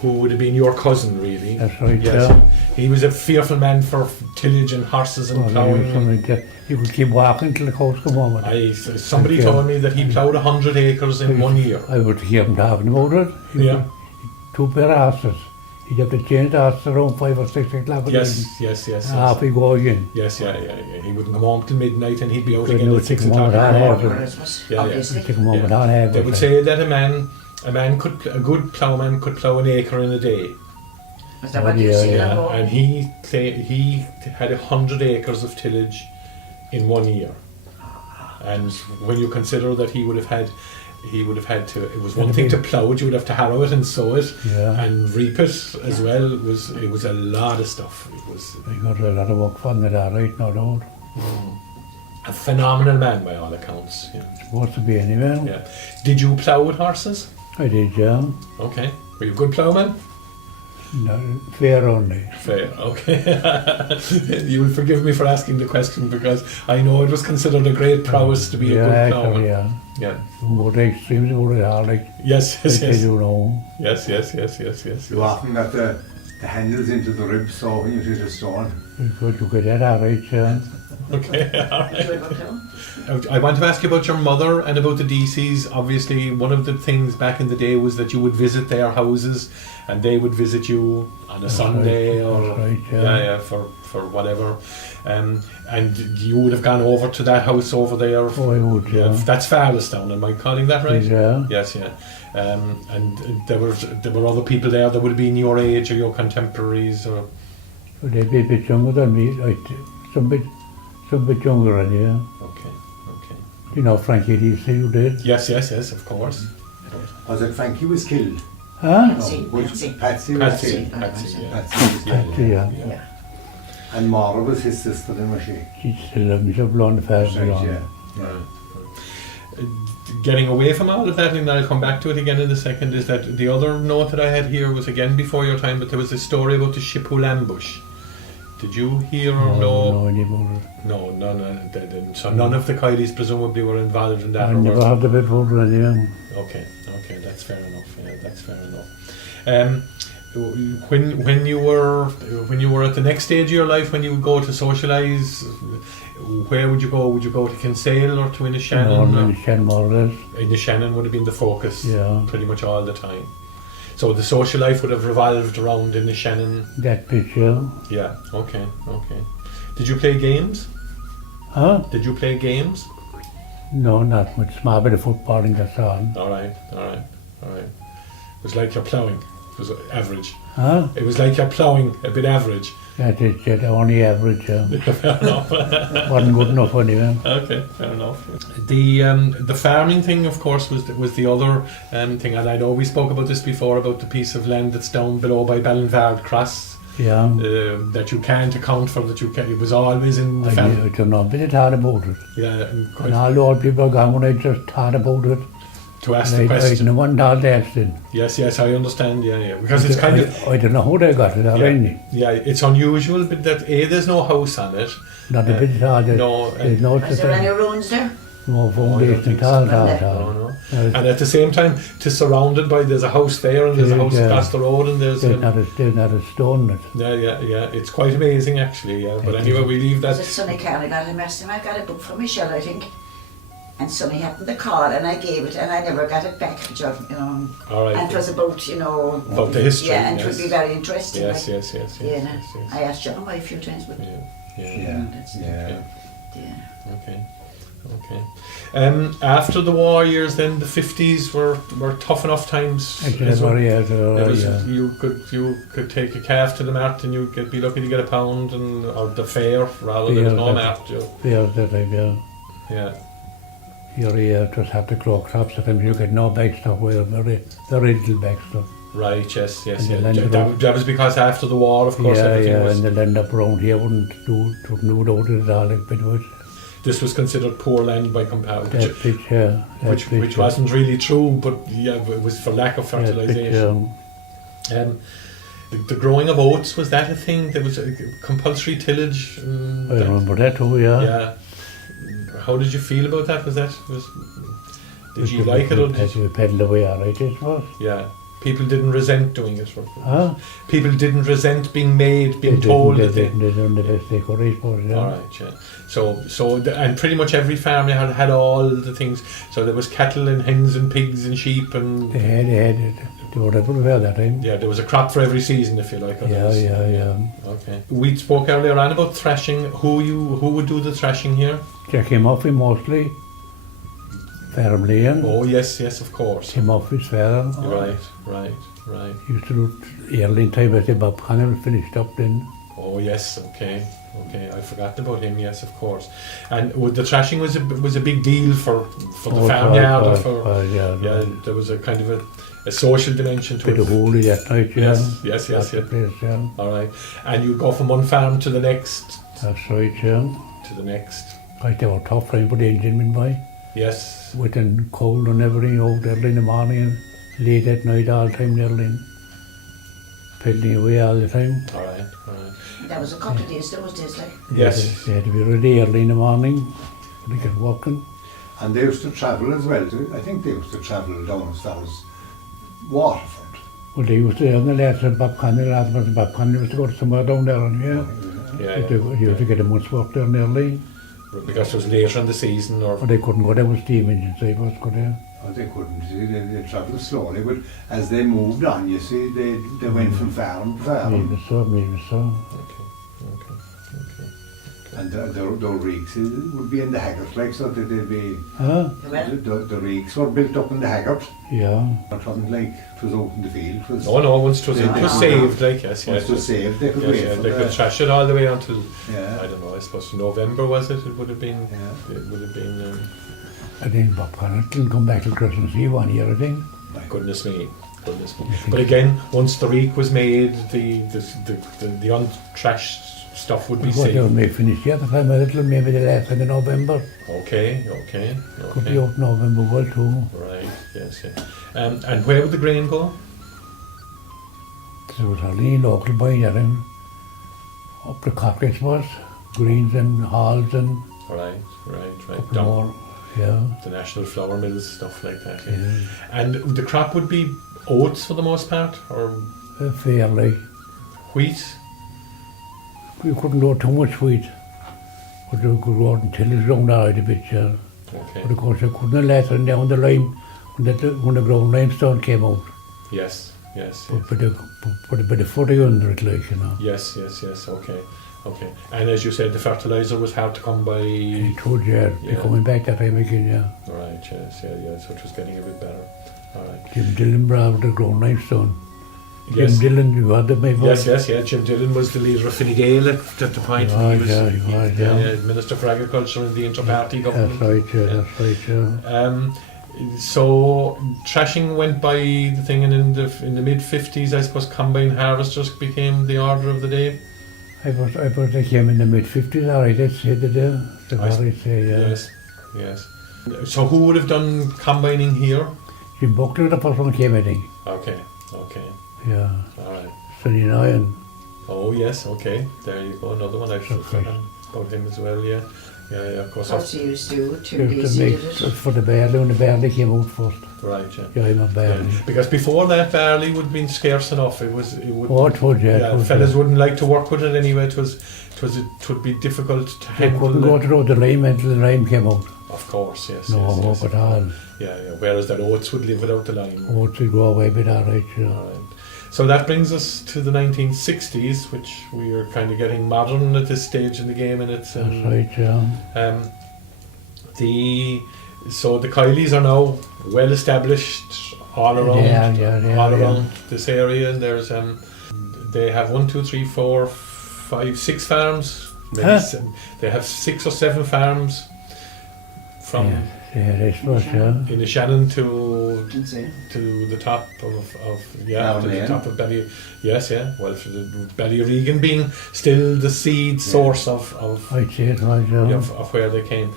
who would have been your cousin, really. That's right, Yes. yeah. He was a fearful man for tillage and horses and ploughing. You could keep walking till the cows come home. Somebody told me that he ploughed 100 acres in 1 year. I would hear him talking about it. Yeah. 2 pair of horses. He'd have to change the horses around 5 or 6 o'clock. Yes. And off he go again. Yes. He wouldn't come home till midnight, and he'd be out Couldn't again do at it, 6 take him o'clock home in the at morning. half. Christmas, Yeah. obviously. Take him home at half. They would say that a good ploughman could plough an acre in a day. Is that what you see Yeah, now? and he had 100 acres of tillage in 1 year. And when you consider that he would have had to, it was one thing to plough it, you would have to harrow it and sow it and reap it as well. It was a lot of stuff. It was I got a lot of work from it, all right, no doubt. a phenomenal man by all accounts. Yeah. Supposed to be anyway. Yeah. Did you plough with horses? I did, yeah. Okay. Were you a good ploughman? No, fair only. Fair, okay. You will forgive me for asking the question because I know it was considered a great prowess to be a good ploughman. Yeah. More the extremes, more the hard, like, Yes, yes. you know. Yes. You often got the handles into the ribs, so when you hit a stone. You could get that right, yeah. Okay, all right. Do you ever plough? I want to ask you about your mother and about the DCs. Obviously, one of the things back in the day was that you would visit their houses and they would visit you on a Sunday or for whatever. And you would have gone over to that house over there. Oh, I would, yeah. That's Farlestown, am I calling that right? Yeah. Yes, yeah. And there were other people there that would have been your age or your contemporaries or. So they'd be a bit younger than me, some bit younger than you. Okay. You know Frankie DC, you did? Yes, of course. Was it Frankie was killed? Huh? Patsy was killed. Patsy, Yeah. And Mara was his sister, then was she? She'd still have me, she'd blonde fair. Getting away from all of that, and I'll come back to it again in a second, is that the other note that I had here was again before your time, but there was a story about the Shippool ambush. Did you hear or know? No, anymore. No, none. They didn't. So none of the Kylie's presumably were involved in that. I never had a bit older than you. Okay, that's fair enough. Yeah, that's fair enough. When you were at the next stage of your life, when you would go to socialise, where would you go? Would you go to Kinsale or to Inishannon? No, Inishannon more or less. Inishannon would have been the focus, pretty much all the time. So the social life would have revolved around Inishannon. That picture. Yeah. Okay. Did you play games? Huh? Did you play games? No, not much. Small bit of footballing, that's all. All right. It was like you're ploughing. It was average. Huh? It was like you're ploughing, a bit average. That is just only average. Fair enough. Wasn't good enough anyway. Okay, fair enough. The farming thing, of course, was the other thing, and I know we spoke about this before about the piece of land that's down below by Ballinvard Cross. Yeah. That you can't account for. It was always in the family. I don't know, but I thought about it. Yeah, and all the old people are gone when I just thought about it. To ask the question. I one thought asked it. Yes, I understand. Yeah, because it's kind of. I don't know how they got it. Yeah, it's unusual, but that there's no house on it. Not a bit hard. No. Is there any ruins there? No foundation at all. No. And at the same time, surrounded by, there's a house there and there's a house across the road and there's not a stone in it. Yeah. It's quite amazing actually. Yeah. But anyway, we leave that. Sonny Carney got a message. I got a book from Michelle, I think. And Sonny happened to call and I gave it and I never got it back, you know. All right. And it was about, about the history. Yeah, and it would be very interesting. Yes. I asked John a few times, but Yeah. Okay. After the war years, then the 50s were tough enough times. You could take a calf to the mart and you'd be lucky to get a pound, or the fair rather. There was no mart. Fair that time, yeah. You just have to grow crops at them. You get no bag stuff, very little bag stuff. Right, yes. That was because after the war, of course, everything was. And the land up around here wouldn't do out it all, but it was. This was considered poor land by comparison, which wasn't really true, but it was for lack of fertilisation. The growing of oats, was that a thing? There was a compulsory tillage. I remember that too, Yeah. How did you feel about that? Did you like it or did you pedal away all right, it was? Yeah. People didn't resent doing it. Huh? People didn't resent being told that they done the best they could, I suppose, yeah. All right, yeah. So and pretty much every family had all the things. So there was cattle and hens and pigs and sheep and. They had were everywhere that time. Yeah, there was a crop for every season, if you like. Yeah. Okay. We spoke earlier on about thrashing. Who would do the thrashing here? Jackie Murphy mostly. Family. Oh yes, of course. Tim Murphy's father. Right. Used to do early time as Bob Connell finished up then. Oh yes, okay. I forgot about him. Yes, of course. And the thrashing was a big deal for the farmyard. There was a kind of a social dimension to it. Bit of holy that night. Yes. Place, All right. And you go from one farm to the next. That's right. Yeah. To the next. Right, they were tough. Right, but the engine went by. Yes. Wet and cold and everything. Out early in the morning and late at night all the time early. pedaling away all the time. All right, all right. That was a couple of days, those days, like. Yes. They had to be ready early in the morning to get walking. And they used to travel as well. I think they used to travel down as far as Waterford. Well, they used to have the lads and Bob Connery, Bob Connery used to go to somewhere down there, and Yeah, he used to get a month's work there early. Because it was later in the season, or But they couldn't go there with steam engines, they was go there. Oh, they couldn't, see, they travelled slowly, but as they moved on, you see, they went from farm to farm. Maybe so. okay. And the reeks would be in the haggart, like, so that they'd be... Huh? The reeks were built up in the haggart. Yeah. It wasn't like it was out in the field. It was, No, once it was, Yeah. it was saved, like, yes, once yes. it was saved, they could wait for they could the... trash it all the way until, I Yeah, don't know, I suppose November, was it? It would have been, yeah. it would have been, I think Bob Connery didn't come back till Christmas Eve 1 year, I think. goodness me. But again, once the reek was made, the untrashed stuff would be What they saved. may finish yet, if I'm a little, maybe the last in November. Okay. Could be out November well too. Right, yes. And where would the grain go? There was hardly any local buying it in. Up the Cockles was, Greens and Halls and Right. couple Down more. Yeah. the national flour mills, stuff like that. Yeah. Yeah. And the crop would be oats for the most part, or Fairly. wheat? You couldn't grow too much wheat. But you could grow until it's grown out a bit, yeah. Okay. But of course, you couldn't let it down the lime when the ground limestone came out. Yes. Put a bit of footy under it, like, you know. Yes. Okay. And as you said, the fertilizer was hard to come by. And he told you, I'd be Yeah. coming back that time again, yeah. Right. Yes. Yeah. So it was getting a bit better. All right. Jim Dillon brought the ground limestone. Yes. Jim Dillon, you had it, maybe? Yes. Jim Dillon was the leader of Fine Gael at the point. He was, yeah. Minister for Agriculture in the Inter-Party government. That's right, yeah. So trashing went by the thing, and in the mid-50s, I suppose combine harvesters became the order of the day. I suppose they came in the mid-50s, all right, I'd say that, I'd say, yeah. Yes. So who would have done combining here? Jim Buckley, the first one came, I think. Okay. Yeah. All right. Sonny Nyan. Oh yes, okay. There you go. Another one I've That's right. forgotten about him as well. Yeah. Of course. What she used to do, 2 Used days to he make did it. for the barley, when the barley came out first. Right. Yeah, I'm a barley. Yeah. Because before that, barley would have been scarce enough. It would. Oh, it would, yeah. it would, fellas yeah. wouldn't like to work with it anyway. It would be difficult to They handle. couldn't go through the lime until the lime came out. Of course, yes. No, yes. at all. Yeah. Whereas that oats would live without the lime. Oats would go away a bit, all right, yeah. All right. So that brings us to the 1960s, which we are kind of getting modern at this stage in the game, and it's That's right, yeah. So the Kielys are now well established all around, Yeah, around this area, and there's they have 1, 2, 3, 4, 5, 6 farms. Maybe they have 6 or 7 farms from Yeah, I suppose, yeah. in the Shannon to Insane. the top of Balmain. the top of Belly. Yes, yeah. Well, for the Ballyregan being still the seed source of I'd say it was, yeah. of where they came.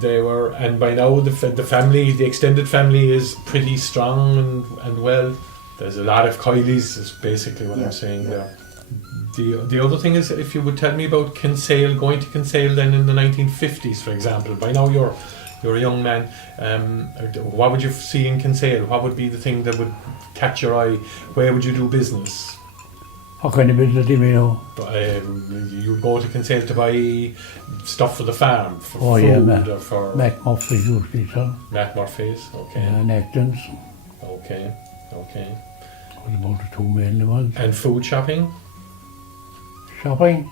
They were, and by now the family, the extended family, is pretty strong and well. There's a lot of Kielys, is basically what I'm saying there. The other thing is, if you would tell me about Kinsale, going to Kinsale then in the 1950s, for example. By now you're a young man. What would you see in Kinsale? What would be the thing that would catch your eye? Where would you do business? What kind of business do you mean, oh? You'd go to Kinsale to buy stuff for the farm, for food, or for Mac Murphy's usually, so. Mac Murphy's. Okay. And Acton's. Okay. What about the 2 mainly ones? And food shopping? Shopping?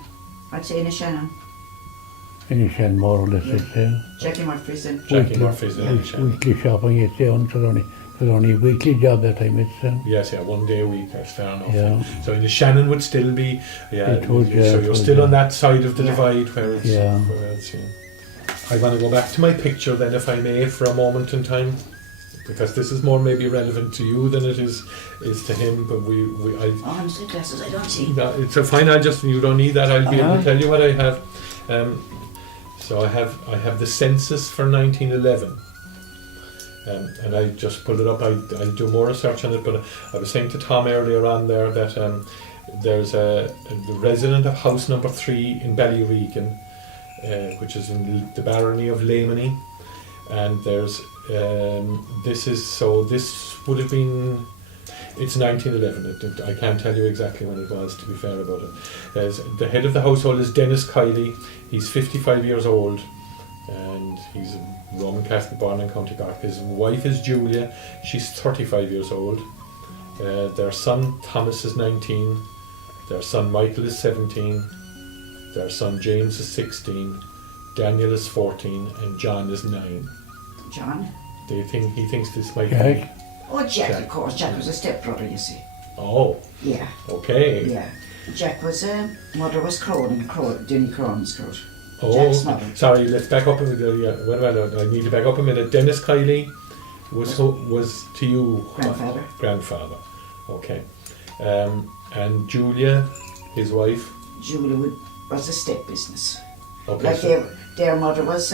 I'd say in a Shannon. In the Shannon, more or less, I'd say. Jackie Murphy's in. Jackie Murphy's in Shannon. Weekly shopping, I'd say, it was only a weekly job that time, it's. Yes, 1 day a week, that's fair enough. Yeah. So in the Shannon would still be, It would, yeah, so it you're would, still yeah. on that side of the Yeah. divide where it's, Yeah. I want to go back to my picture then, if I may, for a moment in time, because this is more maybe relevant to you than it is to him, but Oh, I'm still glasses, I don't see. it's a fine, you don't need that, I'll be able to tell you what I have. So I have the census for 1911. and I just pulled it up. I'll do more research on it, but I was saying to Tom earlier on there that there's a resident of house number 3 in Ballyregan, which is in the barony of Lamany, and there's this would have been, it's 1911. I can't tell you exactly when it was, to be fair about it. The head of the household is Dennis Kiely. He's 55 years old, and he's a Roman Catholic born in County Cork. His wife is Julia. She's 35 years old. Their son Thomas is 19. Their son Michael is 17. Their son James is 16. Daniel is 14, and John is 9. John? He thinks this might Jack. be. Oh, Jack, of course. Jack was a stepbrother, you see. Oh, Yeah, okay. yeah. Jack was, mother was Denny Cronin's Crow. Oh, Jack's mother. sorry. Let's back up a minute. Wait a minute. I need to back up a minute. Dennis Kiely was to you Grandfather. Grandfather. Okay. And Julia, his wife. Julia was a step business. Okay. Like So, their mother was,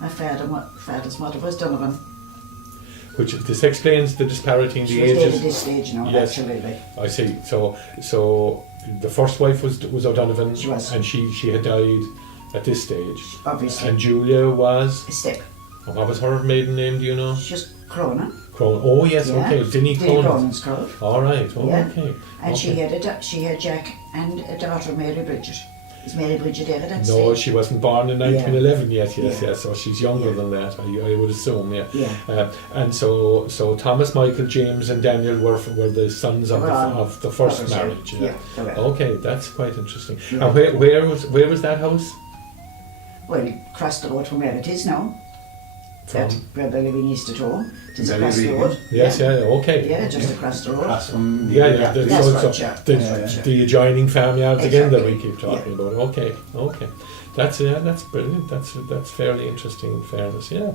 my father's mother was Donovan. which this explains the disparity in She the was dead ages. at this stage now, Yes. actually. Like, I see. So the first wife was O'Donovan, She was. and she had died at this stage. obviously. And Julia was. A step. And what was her maiden name? Do you know? She's just Cronin. Cronin. Oh yes. Yeah. Okay. Denny Cronin. Cronin's Crow. All right. Oh, Yeah. okay. And Okay. she had Jack and a daughter, Mary Bridget. Is Mary Bridget dead at that No, stage? she wasn't born in 1911 yet. Yes, Yeah. yes. So she's younger Yeah. than that. I would assume. Yeah. Yeah. And so Thomas, Michael, James, and Daniel were the sons of the first brothers, marriage. Yeah, they were. Okay, that's quite interesting. Yeah. And where was that house? Well, across the road from where it is now. From? Where they're living east at home. It is Where across the they road. Yes, yeah, okay. Yeah, just across the road. Across from Yeah. That's right, yeah. The, That's right, the adjoining farmyards again that we Exactly. keep talking about. Okay. That's brilliant. That's fairly interesting. In fairness, yeah.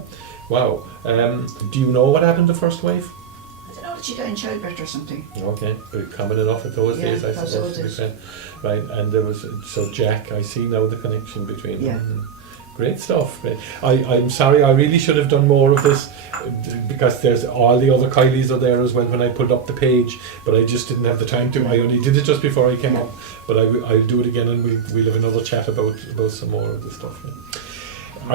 Wow. Do you know what happened to first wife? I don't know, did she die in childbirth or something? Okay, very common enough at those Yeah, days, I those suppose, to be days. fair. Right, and there was, so Jack, I see now the connection between Yeah. them. Great stuff. Great. I'm sorry, I really should have done more of this because there's all the other Kylies are there as well when I pulled up the page, but I just didn't have the time to. I only did it just before I came Yeah. up, but I'll do it again and we'll have another chat about some more of the stuff. Yeah.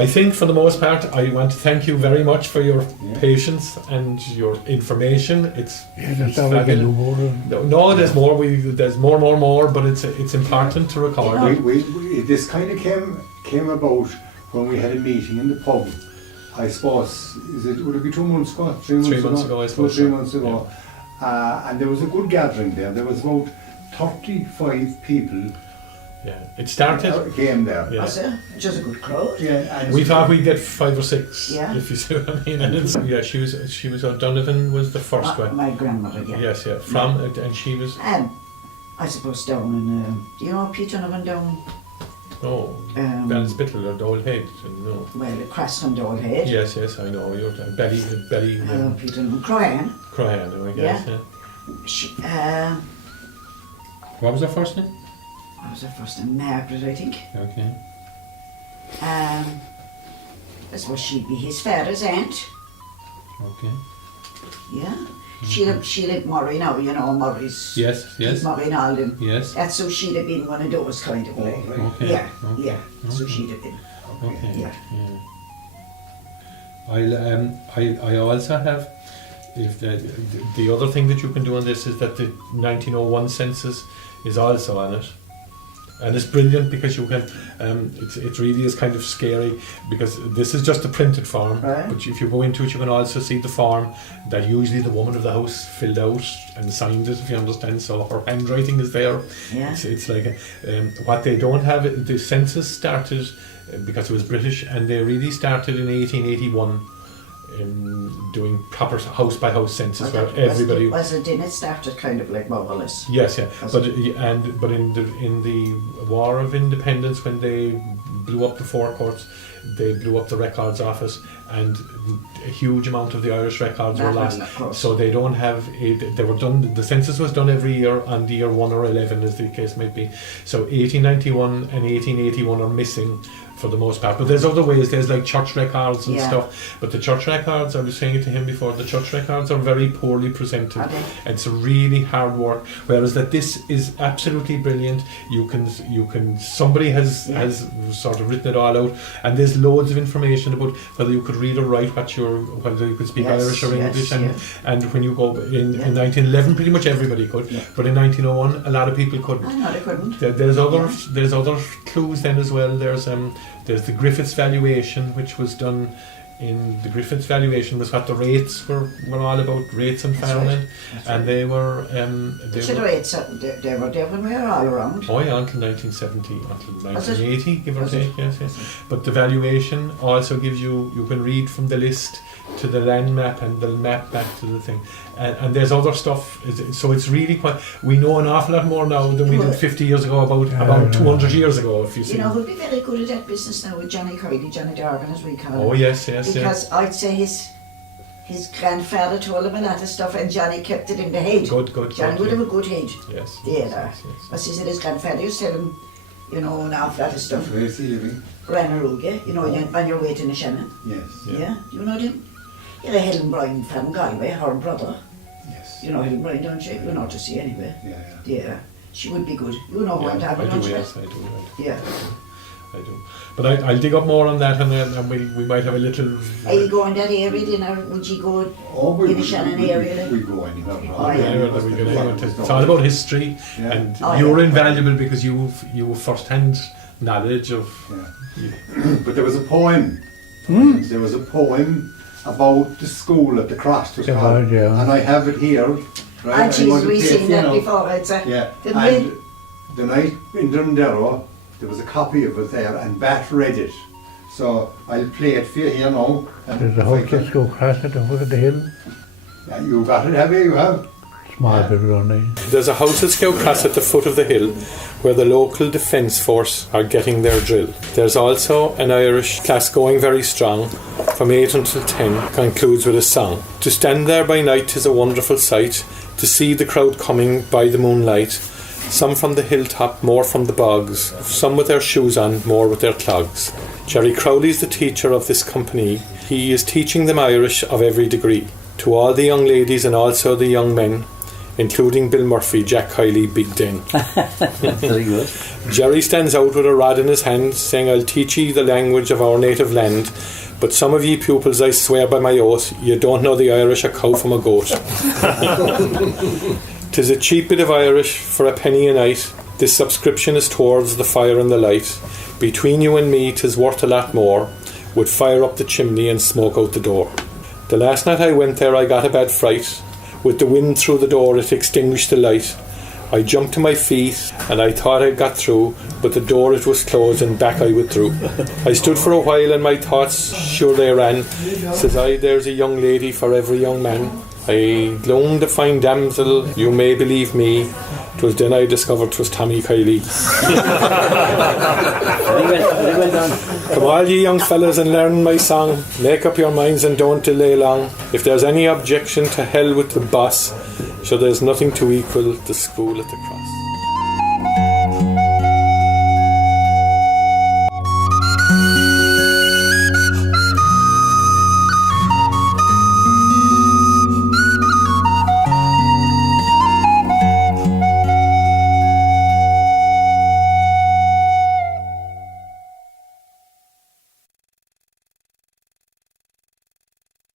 I think for the most part, I want to thank you very much for your patience and your information. It's That's all we can do more. no, there's more. There's more, but it's important to record. Yeah. we this kind of came about when we had a meeting in the pub. I suppose would it be 2 months ago? 3 months 3 months ago, I suppose. 3 months ago. And there was a good gathering there. There was about 35 people Yeah, it started. came there. Yeah. Was it? Just a good crowd. Yeah, and We thought we'd get 5 or 6, Yeah. if you see what I mean. And it's, yeah, she was O'Donovan was the first one. My grandmother, yeah. Yes, yeah, from and she was I suppose down in, do you know Peter Donovan down? Ballinspittle or the Old Head. No. Well, across from the old head. Yes, I know. You're Belly Peter Donovan. Croyan. Cryan, I guess. Yeah. She, What was her first name? what was her first name? Margaret, I think. Okay. I suppose she'd be his father's aunt. Okay. Yeah. She'd have Murray now, you know, Murray's. Yes. Murray and all them. Yes. That's so she'd have been one of those kind of like. right. Okay. Yeah, Okay. yeah. So Okay. she'd have been. Okay. Yeah. I also have, if the other thing that you can do on this is that the 1901 census is also on it, and it's brilliant because you can. It really is kind of scary because this is just a printed form, Right. but if you go into it, you can also see the form that usually the woman of the house filled out and signed it, if you understand. So her handwriting is there. Yeah. It's like what they don't have. The census started because it was British, and they really started in 1881. Doing proper house by house census where everybody. Was it then it started kind of like more or less? Yes, yeah, Was but in the War of Independence, when they blew up the forecourts, they blew up the records office, and a huge amount of the Irish records were That lost. one, of course. So they don't have. They were done. The census was done every year on the year 1 or 11, as the case might be. So 1891 and 1881 are missing. for the most part. But there's other ways. There's like church records and Yeah. stuff. But the church records, I was saying it to him before, the church records are very poorly presented. Are they? It's really hard work. Whereas that this is absolutely brilliant. You can somebody has sort of written it all out, and there's loads of information about whether you could read or write whether you could speak Yes, Irish or yes, English, yeah. and when you go in Yeah. 1911, pretty much everybody could, Yeah. but in 1901, a lot of people couldn't. I know they couldn't. There's other clues then as well. There's the Griffiths valuation, which was done. In the Griffiths valuation was what the rates were all about, rates and That's farming, right. That's and right. they were They should have rates, they were there when we were all around. oh yeah, until 1970, until Was it? 1980, give or Was it? take, yes. But the valuation also gives you can read from the list to the land map and the map back to the thing. And there's other stuff, so it's really quite, we know an awful lot more now than we did 50 years ago, about 200 years ago, if you see. You know who'd be very good at that business now with Johnny Kiely, Johnny Dargan as we call him. Oh yes. Because I'd say his grandfather told him a lot of stuff and Johnny kept it in the head. Good. Johnny would have a good head. Yes. Yeah, but he said his grandfather used to tell him, you know, an awful lot of stuff. Where's he living? Ranarooga, you know, on your way to Nishannon. Yes. Yeah. Do you know him? You're a Helen Bryan from Galway, her brother. Yes. You know Helen Bryan, don't you? You know to see anyway. Yeah. Yeah. She would be good. You know who I'm talking I about, do, don't yes, you? I do. Yeah. I do. But I'll dig up more on that, and we might have a little. Are you going that area then, or would you go in the Shannon area then? We go anywhere. Oh, yeah. It's all about history, Yeah. and Oh, you're yeah. invaluable because you've first-hand knowledge of. Yeah. But there was a poem. There was a poem about the school at the Cross. Yeah, yeah. And I have it here. Right? Ah, I jeez, want to we've play it seen for you that now. before, I'd say. Yeah. Didn't And we? the night in Dundero, there was a copy of it there, and Bat read it. So I'll play it for you here now. And There's a if I house can- that's go across at the foot of the hill. Yeah, you got it, have you? You have? Small bit of running. There's a house at Scout Cross at the foot of the hill where the local defence force are getting their drill. There's also an Irish class going very strong from 8 until 10, concludes with a song. To stand there by night is a wonderful sight, to see the crowd coming by the moonlight, some from the hilltop, more from the bogs, some with their shoes on, more with their clogs. Jerry Crowley's the teacher of this company. He is teaching them Irish of every degree. To all the young ladies and also the young men, including Bill Murphy, Jack Kiely, Big Den. Very good. Jerry stands out with a rod in his hand, saying, I'll teach ye the language of our native land, but some of ye pupils, I swear by my oath, you don't know the Irish a cow from a goat. 'Tis a cheap bit of Irish for a penny a night. This subscription is towards the fire and the light. Between you and me, 'tis worth a lot more. Would fire up the chimney and smoke out the door. The last night I went there, I got a bad fright. With the wind through the door, it extinguished the light. I jumped to my feet and I thought I'd got through, but the door it was closed and back I withdrew. I stood for a while and my thoughts sure they ran. Says I, there's a young lady for every young man. I longed a fine damsel, you may believe me. 'Twas then I discovered 'twas Tommy Kiely. Very well done. Come all ye young fellas and learn my song. Make up your minds and don't delay long. If there's any objection, to hell with the boss. Sure there's nothing to equal the school at the Cross.